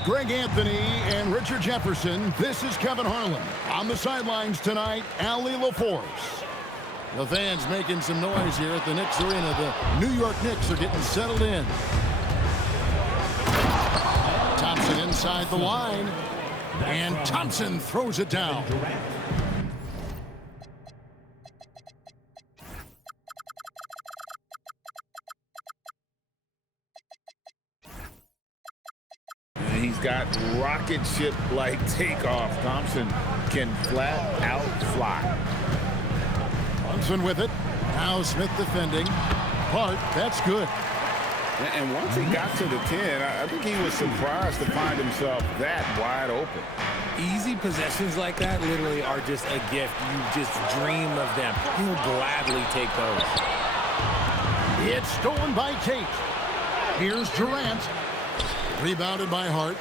With Greg Anthony and Richard Jefferson, this is Kevin Harlan. On the sidelines tonight, Allie LaForce. The fans making some noise here at the Knicks Arena. The New York Knicks are getting settled in. Thompson inside the line. And Thompson throws it down. He's got rocket ship-like takeoff. Thompson can flat out fly. Thompson with it. Now Smith defending. Hart, that's good. And once he got to the 10, I think he was surprised to find himself that wide open. Easy possessions like that literally are just a gift. You just dream of them. He'll gladly take those. It's stolen by Tate. Here's Durant. Rebounded by Hart.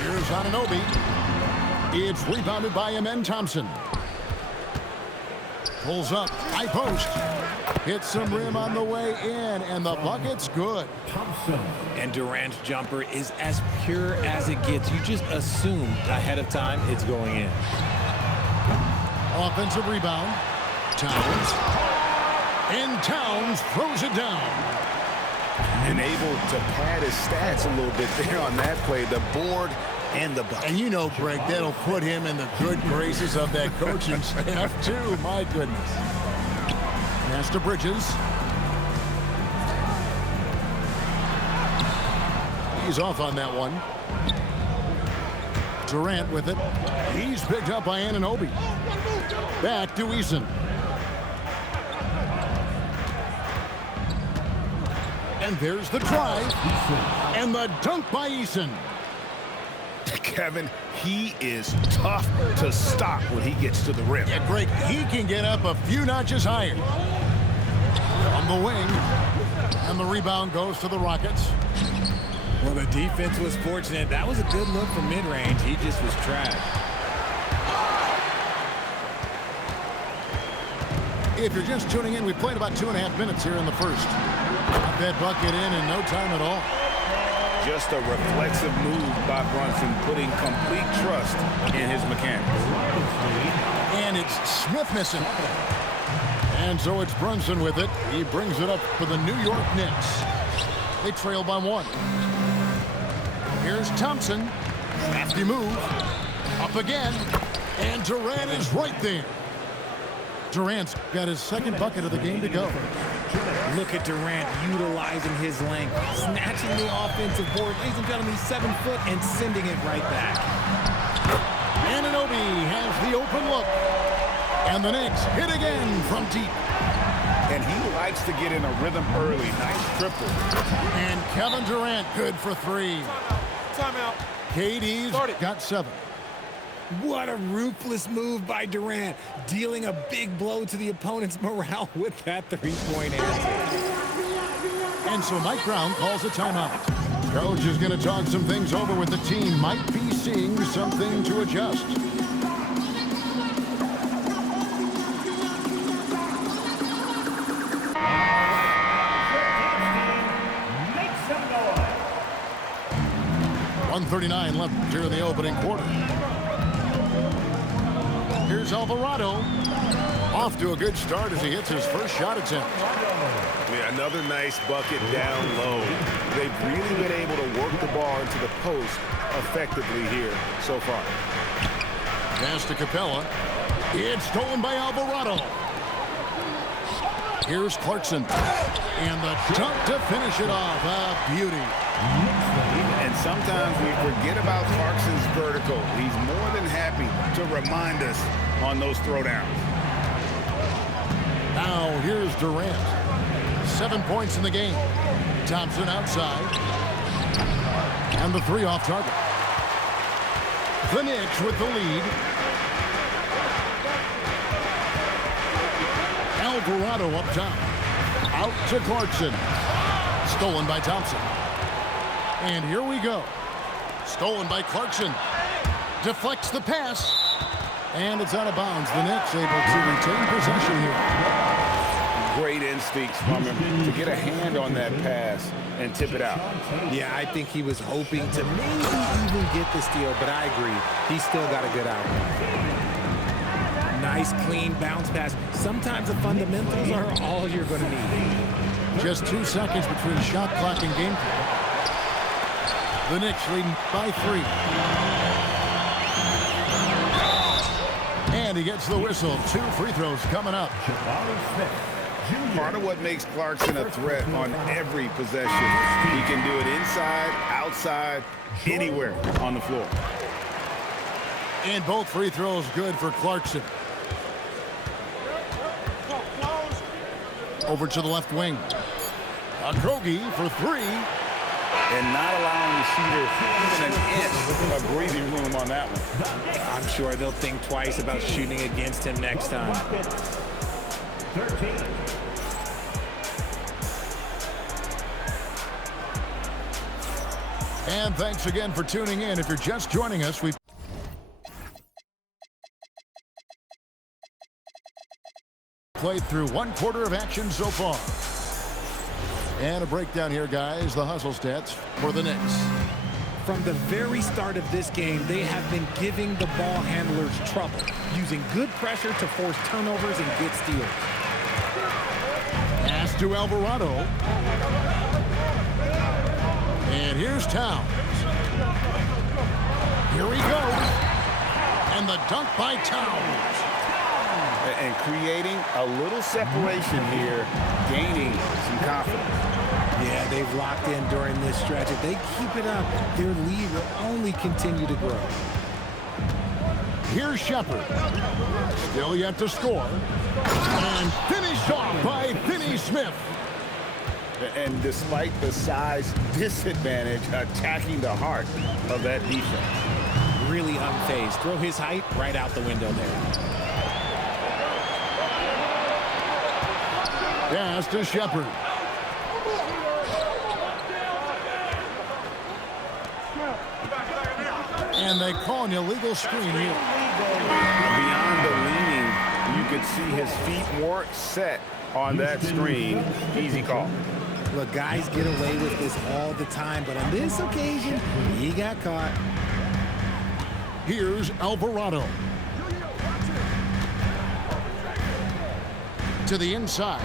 Here's Anunoby. It's rebounded by Amen Thompson. Pulls up. High post. Hits some rim on the way in, and the bucket's good. And Durant's jumper is as pure as it gets. You just assume ahead of time it's going in. Offensive rebound. Towns. And Towns throws it down. And able to pad his stats a little bit there on that play. The board and the bucket. And you know, Greg, that'll put him in the good graces of that coaching staff, too. My goodness. Pass to Bridges. He's off on that one. Durant with it. He's picked up by Anunoby. Back to Eason. And there's the drive. And the dunk by Eason. Kevin, he is tough to stop when he gets to the rim. Yeah, Greg, he can get up a few notches higher. On the wing. And the rebound goes to the Rockets. Well, the defense was fortunate. That was a good look from mid-range. He just was trash. If you're just tuning in, we played about 2.5 minutes here in the first. Got that bucket in no time at all. Just a reflexive move by Brunson, putting complete trust in his mechanics. And it's Smith missing. And so it's Brunson with it. He brings it up for the New York Knicks. They trail by 1. Here's Thompson. Crafty move. Up again. And Durant is right there. Durant's got his second bucket of the game to go. Look at Durant utilizing his length, snatching the offensive board. Ladies and gentlemen, he's 7 foot and sending it right back. Anunoby has the open look. And the Knicks hit again from deep. And he likes to get in a rhythm early. Nice triple. And Kevin Durant good for 3. Timeout. KD's got 7. What a ruthless move by Durant, dealing a big blow to the opponent's morale with that three-point answer. And so Mike Brown calls a timeout. Coach is going to talk some things over with the team. Might be seeing something to adjust. .139 left here in the opening quarter. Here's Alvarado. Off to a good start as he hits his first shot attempt. Yeah, another nice bucket down low. They've really been able to work the ball into the post effectively here so far. Pass to Capella. It's stolen by Alvarado. Here's Clarkson. And the dunk to finish it off. A beauty. And sometimes we forget about Clarkson's vertical. He's more than happy to remind us on those throwdowns. Now here's Durant. 7 points in the game. Thompson outside. And the 3 off target. The Knicks with the lead. Alvarado up top. Out to Clarkson. Stolen by Thompson. And here we go. Stolen by Clarkson. Deflects the pass. And it's out of bounds. The Knicks able to retain possession here. Great instincts from him to get a hand on that pass and tip it out. Yeah, I think he was hoping to maybe even get the steal, but I agree. He's still got a good outcome. Nice, clean bounce pass. Sometimes the fundamentals are all you're going to need. Just 2 seconds between shot clock and game clock. The Knicks leading by 3. And he gets the whistle. 2 free throws coming up. Part of what makes Clarkson a threat on every possession. He can do it inside, outside, anywhere on the floor. And both free throws good for Clarkson. Over to the left wing. Okogie for 3. And not allowing the shooter even an inch of breathing room on that one. I'm sure they'll think twice about shooting against him next time. 13. And thanks again for tuning in. If you're just joining us, we've played through 1/4 of action so far. And a breakdown here, guys. The hustle stats for the Knicks. From the very start of this game, they have been giving the ball handlers trouble, using good pressure to force turnovers and get steals. Pass to Alvarado. And here's Towns. Here he goes. And the dunk by Towns. And creating a little separation here, gaining some confidence. Yeah, they've locked in during this stretch. If they keep it up, their lead will only continue to grow. Here's Shepherd. Still yet to score. And finished off by Finney Smith. And despite the size disadvantage, attacking the heart of that defense. Really unfazed. Throw his height right out the window there. Pass to Shepherd. And they call an illegal screen here. Beyond the leaning, you could see his feet more set on that screen. Easy call. Look, guys get away with this all the time, but on this occasion, he got caught. Here's Alvarado. To the inside.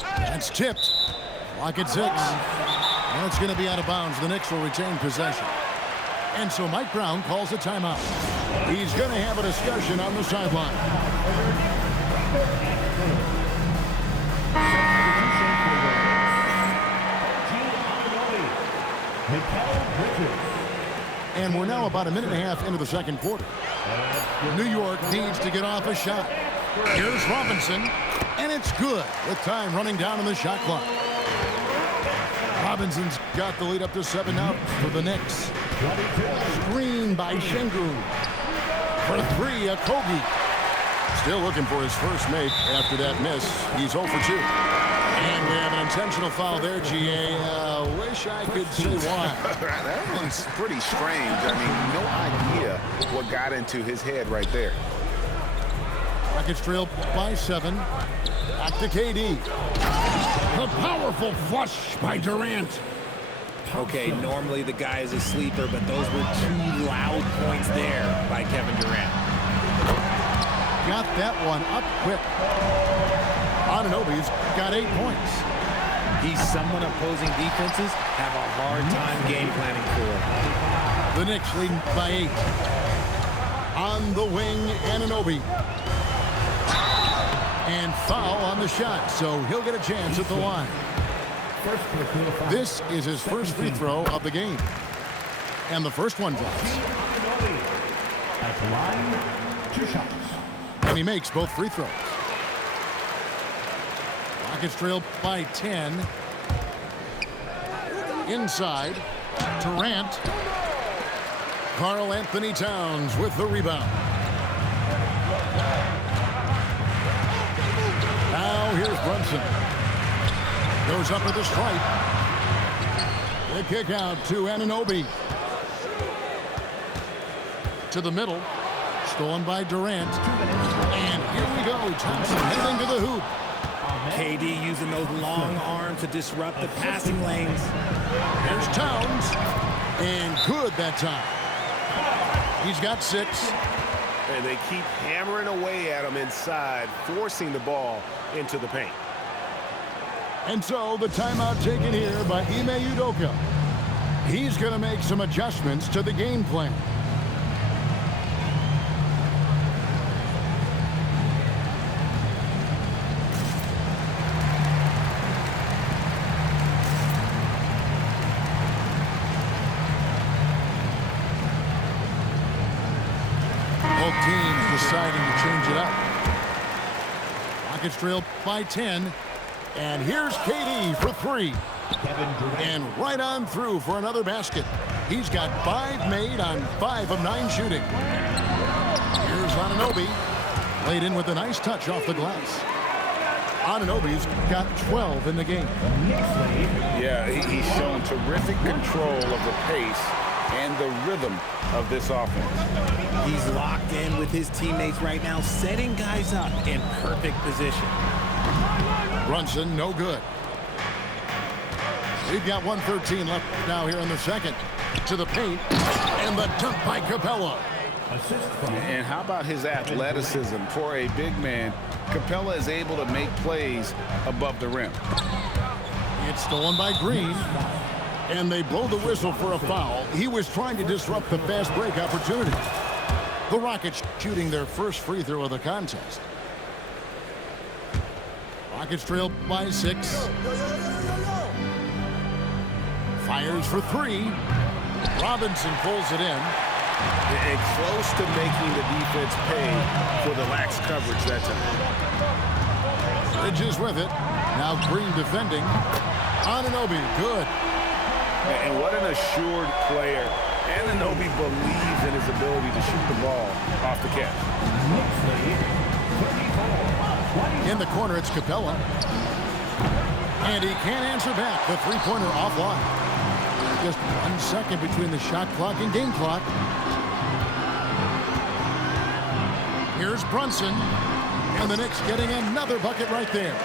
That's tipped. Clock at 6. And it's going to be out of bounds. The Knicks will retain possession. And so Mike Brown calls a timeout. He's going to have a discussion on the sideline. And we're now about a minute and a half into the second quarter. New York needs to get off a shot. Here's Robinson, and it's good with time running down on the shot clock. Robinson's got the lead up to 7 now for the Knicks. Screen by Şengün. For 3, Okogie. Still looking for his first make after that miss. He's 0 for 2. And we have an intentional foul there, GA. Wish I could say why. That one's pretty strange. I mean, no idea what got into his head right there. Rockets trail by 7. Back to KD. A powerful flush by Durant. Okay, normally the guy is a sleeper, but those were 2 loud points there by Kevin Durant. Got that one up quick. Anunoby's got 8 points. He's someone opposing defenses have a hard time game planning for. The Knicks leading by 8. On the wing, Anunoby. And foul on the shot, so he'll get a chance at the line. This is his first free throw of the game. And the first one drops. At the line, 2 shots. And he makes both free throws. Rockets trail by 10. Inside, Durant. Karl Anthony Towns with the rebound. Now here's Brunson. Goes up with the stripe. The kick out to Anunoby. To the middle. Stolen by Durant. And here we go. Thompson heading to the hoop. KD using those long arms to disrupt the passing lanes. Here's Towns. And good that time. He's got 6. And they keep hammering away at him inside, forcing the ball into the paint. And so the timeout taken here by Ime Udoka. He's going to make some adjustments to the game plan. Both teams deciding to change it up. Rockets trail by 10. And here's KD for 3. And right on through for another basket. He's got 5 made on 5 of 9 shooting. Here's Anunoby. Laid in with a nice touch off the glass. Anunoby's got 12 in the game. Yeah, he's shown terrific control of the pace and the rhythm of this offense. He's locked in with his teammates right now, setting guys up in perfect position. Brunson, no good. We've got 1:13 left now here in the second. To the paint, and the dunk by Capella. And how about his athleticism? For a big man, Capella is able to make plays above the rim. It's stolen by Green. And they blow the whistle for a foul. He was trying to disrupt the fast break opportunity. The Rockets shooting their first free throw of the contest. Rockets trail by 6. Fires for 3. Robinson pulls it in. And close to making the defense pay for the lax coverage that time. Bridges with it. Now Green defending. Anunoby, good. And what an assured player. Anunoby believes in his ability to shoot the ball off the catch. In the corner, it's Capella. And he can't answer back. The three-pointer offline. Just 1 second between the shot clock and game clock. Here's Brunson. And the Knicks getting another bucket right there.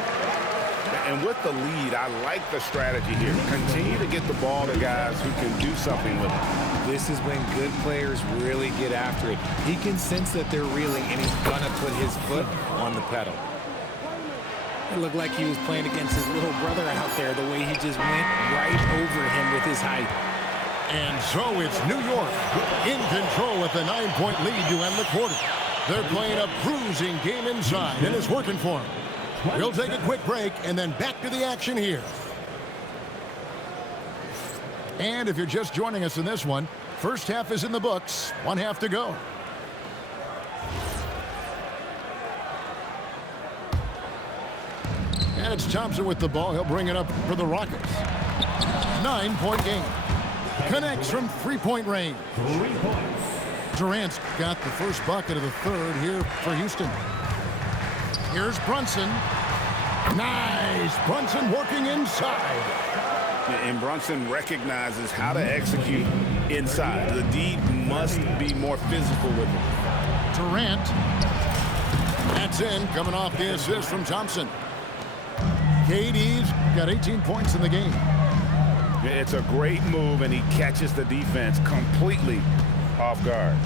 And with the lead, I like the strategy here. Continue to get the ball to guys who can do something with it. This is when good players really get after it. He can sense that they're reeling, and he's going to put his foot on the pedal. It looked like he was playing against his little brother out there, the way he just went right over him with his height. And so it's New York in control with a 9-point lead to end the quarter. They're playing a bruising game inside, and it's working for them. We'll take a quick break and then back to the action here. And if you're just joining us in this one, first half is in the books. 1 half to go. And it's Thompson with the ball. He'll bring it up for the Rockets. 9-point game. Connects from 3-point range. 3 points. Durant's got the first bucket of the third here for Houston. Here's Brunson. Nice. Brunson working inside. And Brunson recognizes how to execute inside. The D must be more physical with it. Durant. That's in, coming off the assist from Thompson. KD's got 18 points in the game. It's a great move, and he catches the defense completely off guard.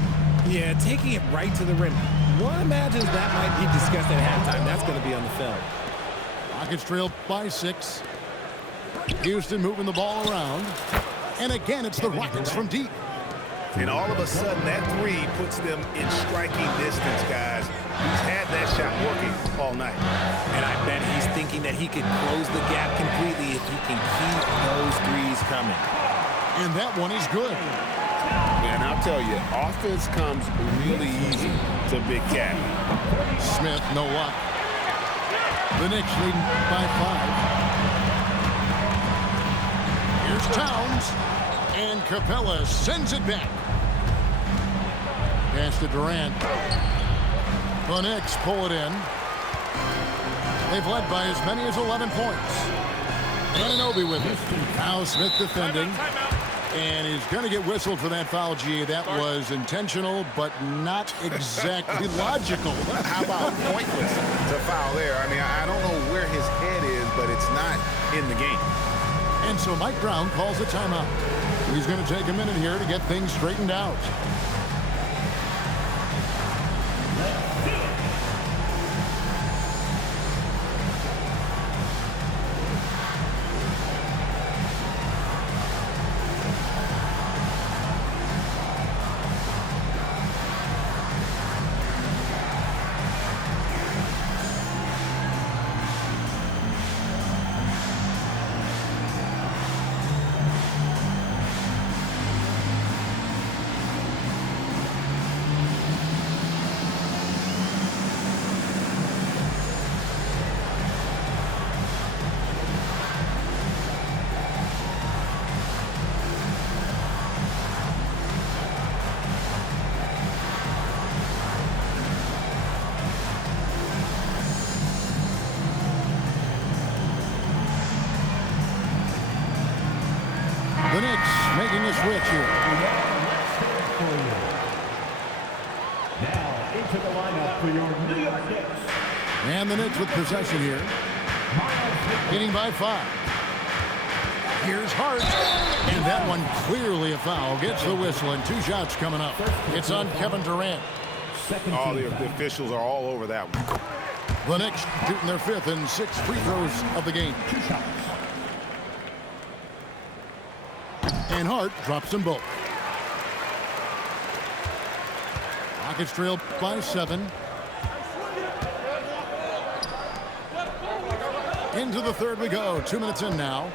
Yeah, taking it right to the rim. One imagines that might be discussed at halftime. That's going to be on the film. Rockets trail by 6. Houston moving the ball around. And again, it's the Rockets from deep. And all of a sudden, that 3 puts them in striking distance, guys. He's had that shot working all night. And I bet he's thinking that he could close the gap completely if he can keep those threes coming. And that one is good. And I'll tell you, offense comes really easy to Big Cat. Smith, no luck. The Knicks leading by 5. Here's Towns. And Capella sends it back. Pass to Durant. The Knicks pull it in. They've led by as many as 11 points. Anunoby with it. Now Smith defending. And he's going to get whistled for that foul, G. That was intentional, but not exactly logical. How about pointless to foul there? I mean, I don't know where his head is, but it's not in the game. And so Mike Brown calls a timeout. He's going to take a minute here to get things straightened out. The Knicks making a switch here. Now into the lineup for your New York Knicks. And the Knicks with possession here. Leading by 5. Here's Hart. And that one clearly a foul. Gets the whistle and 2 shots coming up. It's on Kevin Durant. Oh, the officials are all over that one. The Knicks shooting their 5th and 6th free throws of the game. 2 shots. And Hart drops them both. Rockets trail by 7. Into the 3rd we go. 2 minutes in now.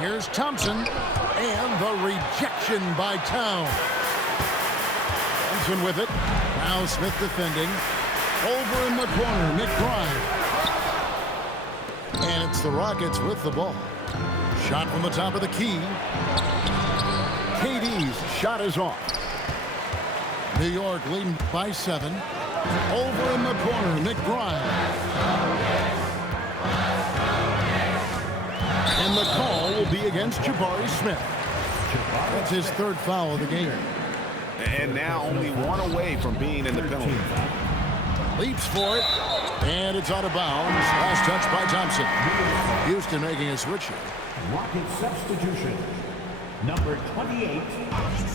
Here's Thompson. And the rejection by Town. Thompson with it. Now Smith defending. Over in the corner, McBride. And it's the Rockets with the ball. Shot from the top of the key. KD's shot is off. New York leading by 7. Over in the corner, McBride. And the call will be against Jabari Smith. That's his 3rd foul of the game. And now only 1 away from being in the penalty. Leaps for it. And it's out of bounds. Last touch by Thompson. Houston making a switch here. Rocket substitution. Number 28.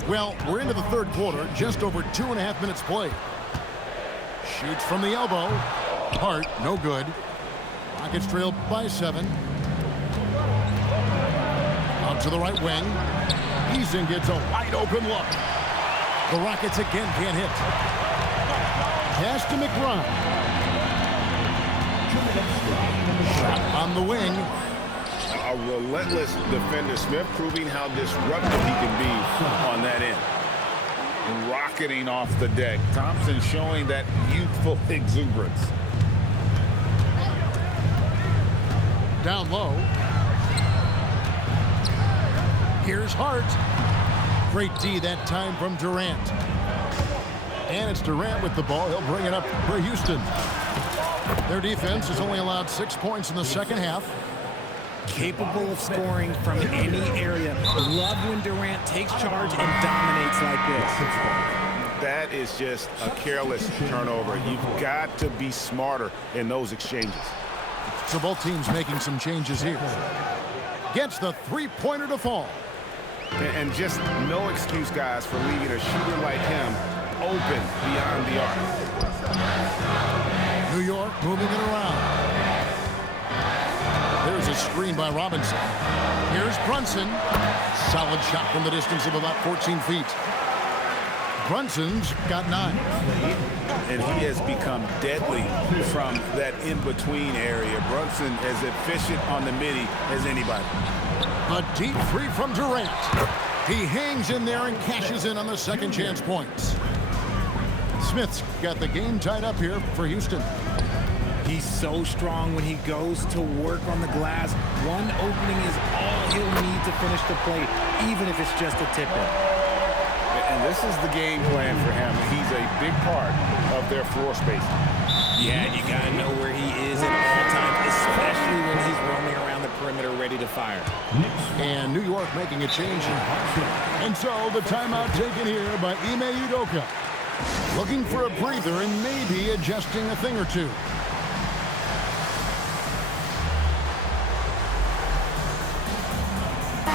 Well, we're into the 3rd quarter. Just over 2.5 minutes played. Shoots from the elbow. Hart, no good. Rockets trail by 7. Out to the right wing. Eason gets a wide open look. The Rockets again can't hit. Pass to McBride. Shot on the wing. A relentless defender. Smith proving how disruptive he can be on that end. Rocketing off the deck. Thompson showing that youthful exuberance. Down low. Here's Hart. Great D that time from Durant. And it's Durant with the ball. He'll bring it up for Houston. Their defense has only allowed 6 points in the 2nd half. Capable of scoring from any area. Love when Durant takes charge and dominates like this. That is just a careless turnover. You've got to be smarter in those exchanges. So both teams making some changes here. Gets the 3-pointer to fall. And just no excuse, guys, for leaving a shooter like him open beyond the arc. New York moving it around. There's a screen by Robinson. Here's Brunson. Solid shot from the distance of about 14 feet. Brunson's got 9. And he has become deadly from that in-between area. Brunson as efficient on the midi as anybody. A deep 3 from Durant. He hangs in there and cashes in on the second chance points. Smith's got the game tied up here for Houston. He's so strong when he goes to work on the glass. One opening is all he'll need to finish the play, even if it's just a tip-in. And this is the game plan for him. He's a big part of their floor spacing. Yeah, you got to know where he is at all times, especially when he's roaming around the perimeter ready to fire. And New York making a change. And so the timeout taken here by Ime Udoka. Looking for a breather and maybe adjusting a thing or two.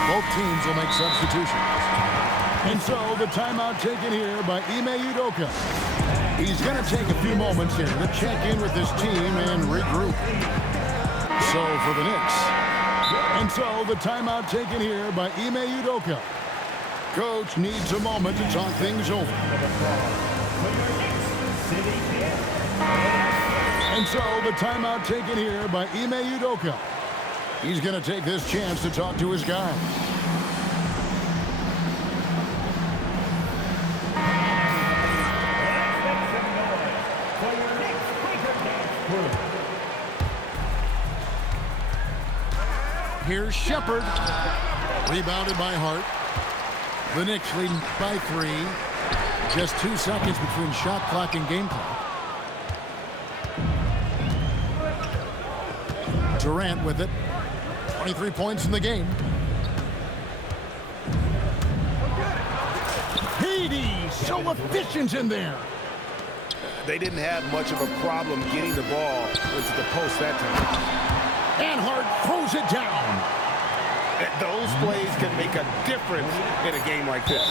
Both teams will make substitutions. And so the timeout taken here by Ime Udoka. He's going to take a few moments here to check in with his team and regroup. So for the Knicks. And so the timeout taken here by Ime Udoka. Coach needs a moment to talk things over. And so the timeout taken here by Ime Udoka. He's going to take this chance to talk to his guys. Here's Shepard. Rebounded by Hart. The Knicks leading by 3. Just 2 seconds between shot clock and game clock. Durant with it. 23 points in the game. Hades, so efficient in there. They didn't have much of a problem getting the ball into the post that time. And Hart throws it down. Those plays can make a difference in a game like this.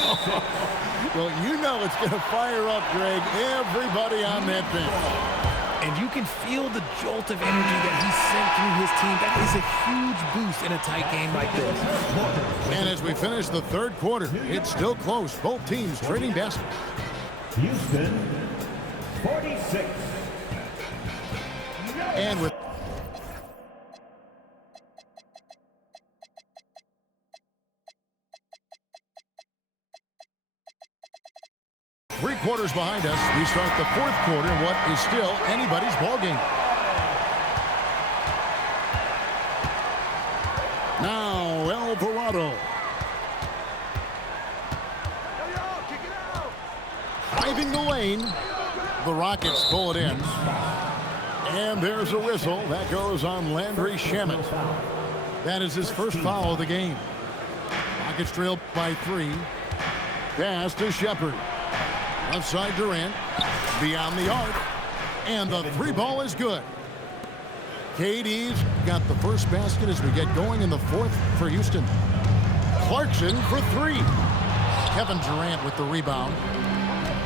Well, you know it's going to fire up, Greg, everybody on that bench. And you can feel the jolt of energy that he sent through his team. That is a huge boost in a tight game like this. And as we finish the third quarter, it's still close. Both teams trading baskets. Houston, 46. And with three quarters behind us, we start the fourth quarter in what is still anybody's ballgame. Now, Alvarado. Driving the lane. The Rockets pull it in. And there's a whistle. That goes on Landry Shamet. That is his first foul of the game. Rockets trail by 3. Pass to Shepard. Left side Durant. Beyond the arc. And the 3 ball is good. KD's got the first basket as we get going in the fourth for Houston. Clarkson for 3. Kevin Durant with the rebound.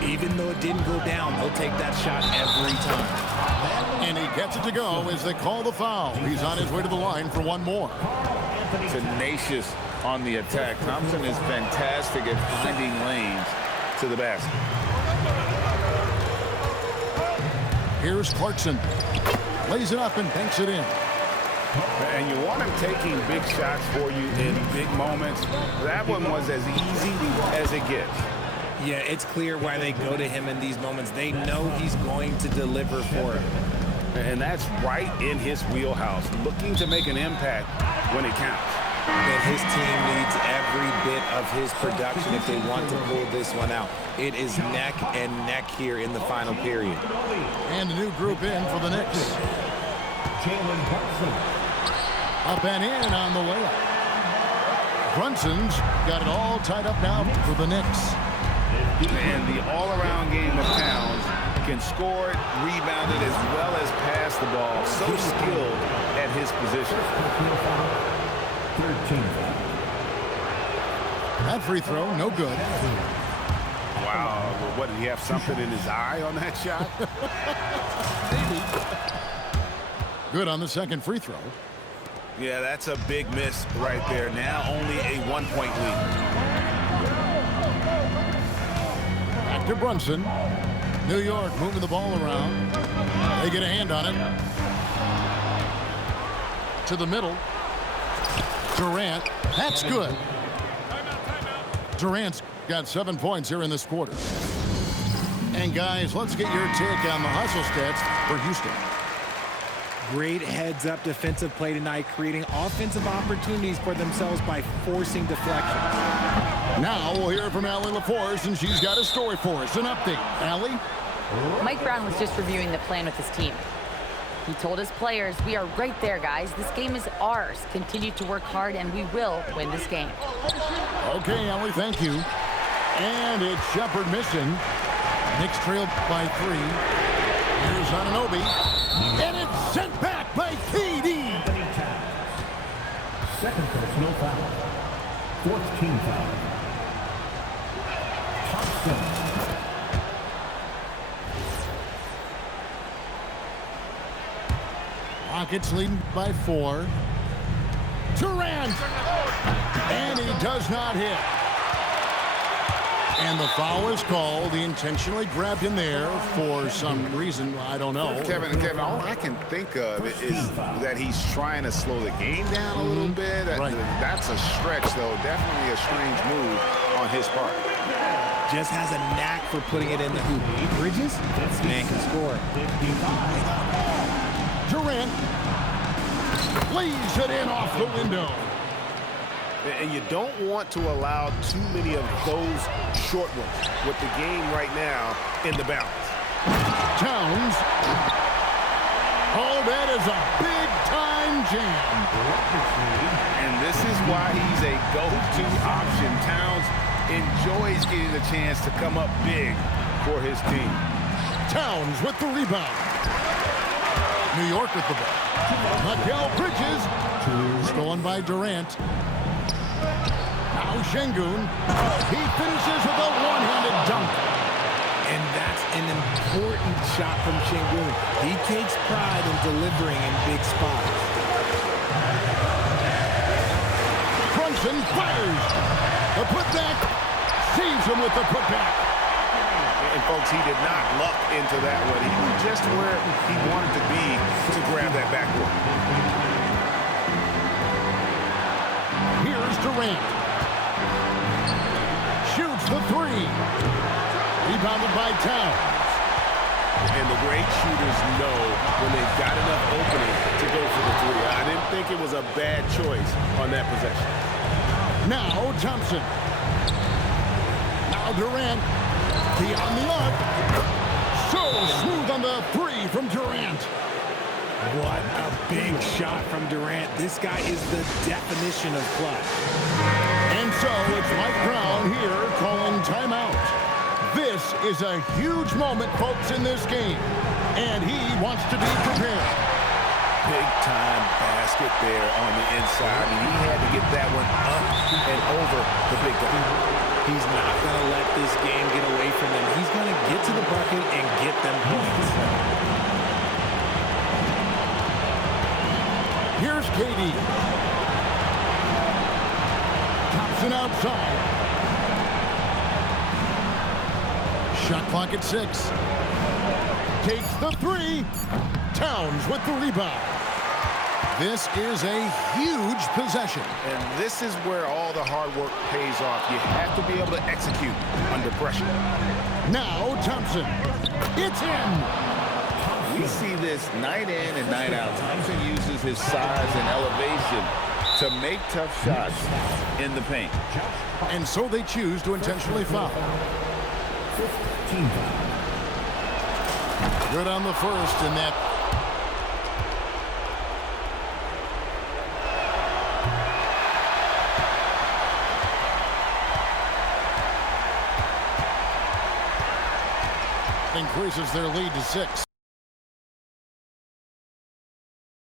Even though it didn't go down, he'll take that shot every time. And he gets it to go as they call the foul. He's on his way to the line for one more. Tenacious on the attack. Thompson is fantastic at finding lanes to the basket. Here's Clarkson. Lays it up and banks it in. And you want him taking big shots for you in big moments. That one was as easy as it gets. Yeah, it's clear why they go to him in these moments. They know he's going to deliver for him. And that's right in his wheelhouse, looking to make an impact when it counts. And his team needs every bit of his production if they want to pull this one out. It is neck and neck here in the final period. And a new group in for the Knicks. Up and in on the layup. Brunson's got it all tied up now for the Knicks. And the all-around game of Towns can score it, rebound it, as well as pass the ball. So skilled at his position. 13. That free throw, no good. Wow. What, did he have something in his eye on that shot? Good on the second free throw. Yeah, that's a big miss right there. Now only a 1-point lead. Back to Brunson. New York moving the ball around. They get a hand on it. To the middle. Durant. That's good. Durant's got 7 points here in this quarter. And guys, let's get your take on the hustle stats for Houston. Great heads-up defensive play tonight, creating offensive opportunities for themselves by forcing deflection. Now we'll hear from Allie LaForce, and she's got a story for us. An update. Allie? Mike Brown was just reviewing the plan with his team. He told his players, "We are right there, guys. This game is ours. Continue to work hard, and we will win this game." Okay, Ellie, thank you. And it's Shepard missing. Knicks trailed by 3. Here's Anunoby. And it's sent back by KD. Second personal foul. Fourth team foul. Thompson. Rockets leading by 4. Durant! And he does not hit. And the foul is called. He intentionally grabbed him there for some reason. I don't know. Kevin, all I can think of is that he's trying to slow the game down a little bit. Right. That's a stretch, though. Definitely a strange move on his part. Just has a knack for putting it in the hoop. Bridges, this man can score. Durant lays it in off the window. And you don't want to allow too many of those short ones with the game right now in the balance. Towns. Oh, that is a big-time jam. And this is why he's a go-to option. Towns enjoys getting the chance to come up big for his team. Towns with the rebound. New York with the ball. Mikal Bridges. Stolen by Durant. Now Şengün. He finishes with a one-handed dunk. And that's an important shot from Şengün. He takes pride in delivering in big spots. Brunson fires. The putback. Saves him with the putback. And, folks, he did not luck into that one. He was just where he wanted to be to grab that backboard. Here's Durant. Shoots the 3. Rebounded by Towns. And the great shooters know when they've got enough opening to go for the 3. I didn't think it was a bad choice on that possession. Now Thompson. Now Durant. Beyond the arc. So smooth on the 3 from Durant. What a big shot from Durant. This guy is the definition of clutch. And so it's Mike Brown here calling timeout. This is a huge moment, folks, in this game. And he wants to be prepared. Big-time basket there on the inside. I mean, he had to get that one up and over the big guy. He's not going to let this game get away from him. He's going to get to the bucket and get them points. Here's KD. Thompson outside. Shot clock at 6. Takes the 3. Towns with the rebound. This is a huge possession. And this is where all the hard work pays off. You have to be able to execute under pressure. Now Thompson. It's in. We see this night in and night out. Thompson uses his size and elevation to make tough shots in the paint. And so they choose to intentionally foul. Team foul. Good on the first in that. Increases their lead to 6.